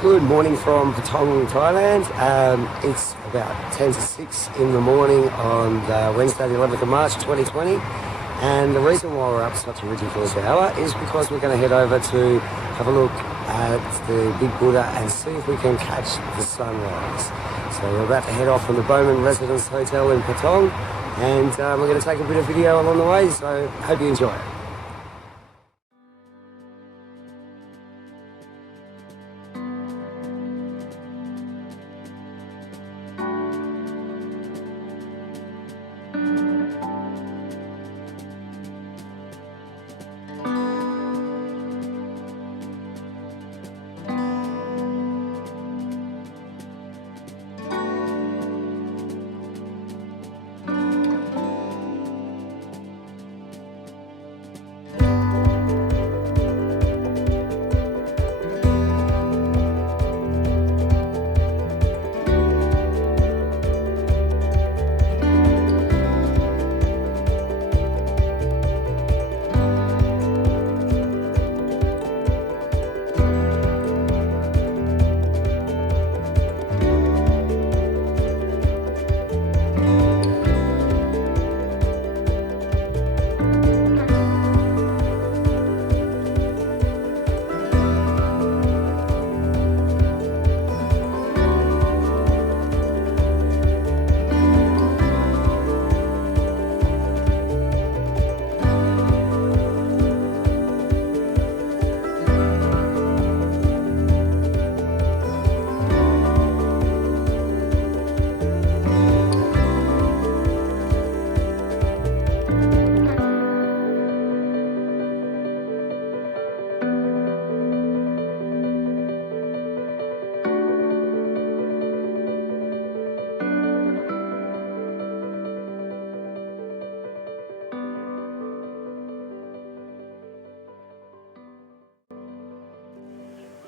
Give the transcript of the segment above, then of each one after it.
Good morning from Patong, Thailand. It's about 10 to 6 in the morning on Wednesday the 11th of March 2020. And the reason why we're up such a ridiculous hour is because we're going to head over to have a look at the Bigbuddha and see if we can catch the sunrise. So we're about to head off from the Bauman Residence Hotel in Patong, and we're going to take a bit of video along the way, so hope you enjoy it.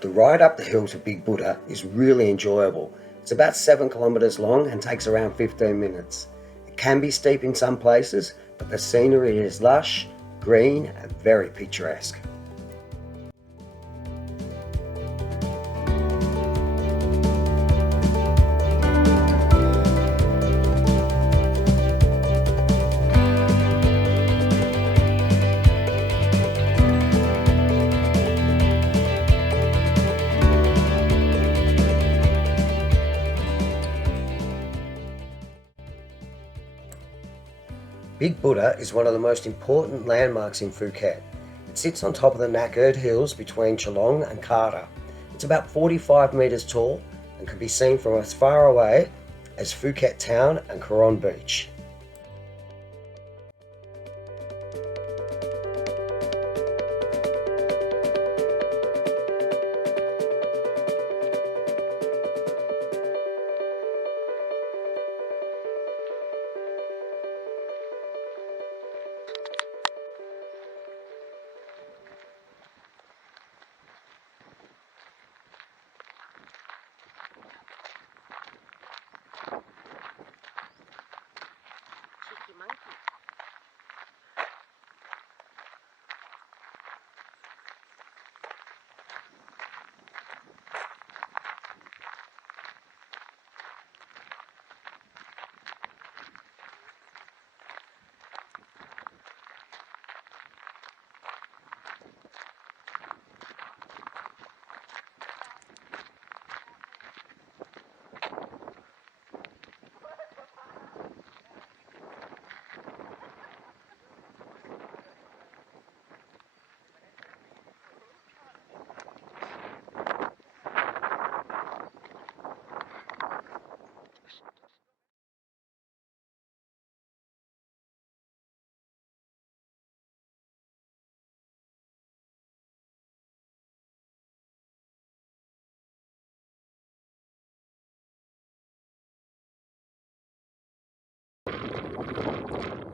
The ride up the hill to Bigbuddha is really enjoyable. It's about 7 kilometres long and takes around 15 minutes. It can be steep in some places, but the scenery is lush, green and very picturesque. Bigbuddha is one of the most important landmarks in Phuket. It sits on top of the knackered hills between Chalong and Karon. It's about 45 metres tall and can be seen from as far away as Phuket town and Karon beach.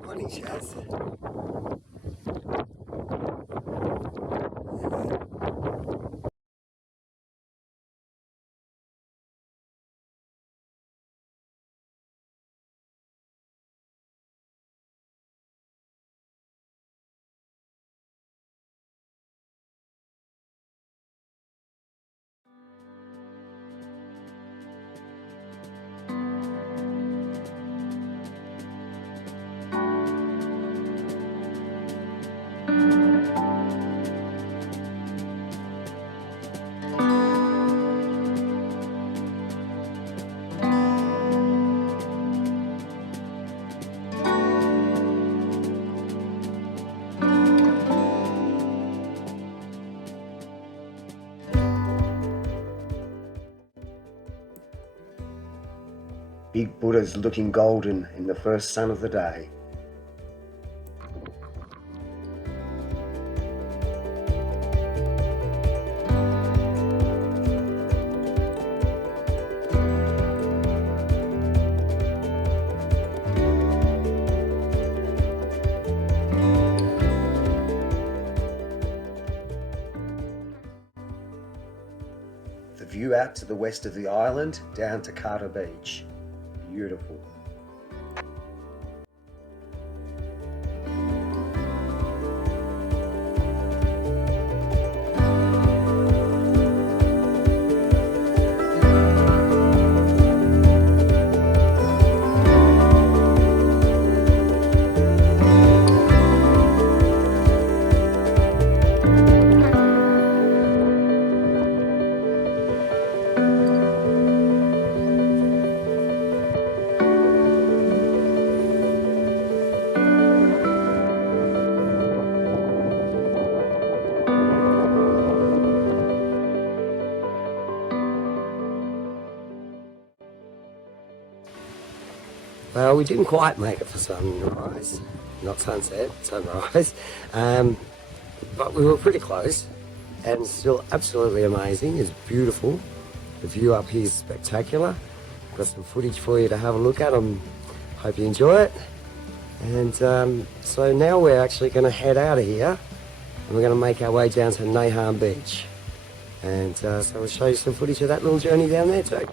Morning, Chaz. Bigbuddha's looking golden in the first sun of the day. The view out to the west of the island, down to Carter Beach. Beautiful. Well, we didn't quite make it for sunrise, not sunset, sunrise, but we were pretty close, and still absolutely amazing. It's beautiful. The view up here is spectacular. Got some footage for you to have a look at. Hope you enjoy it. And so now we're actually going to head out of here, and we're going to make our way down to Naham Beach. And so we'll show you some footage of that little journey down there too.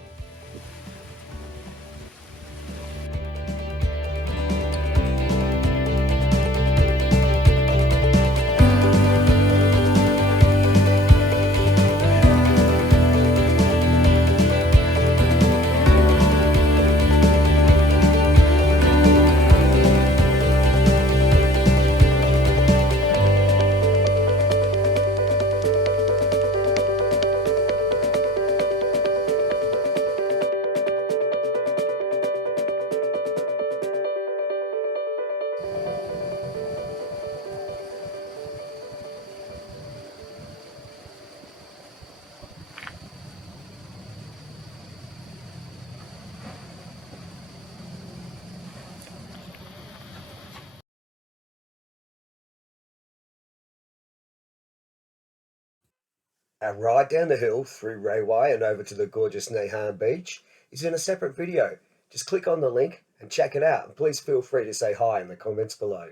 Our ride down the hill through Rayway and over to the gorgeous Naham Beach is in a separate video. Just click on the link and check it out. And please feel free to say hi in the comments below.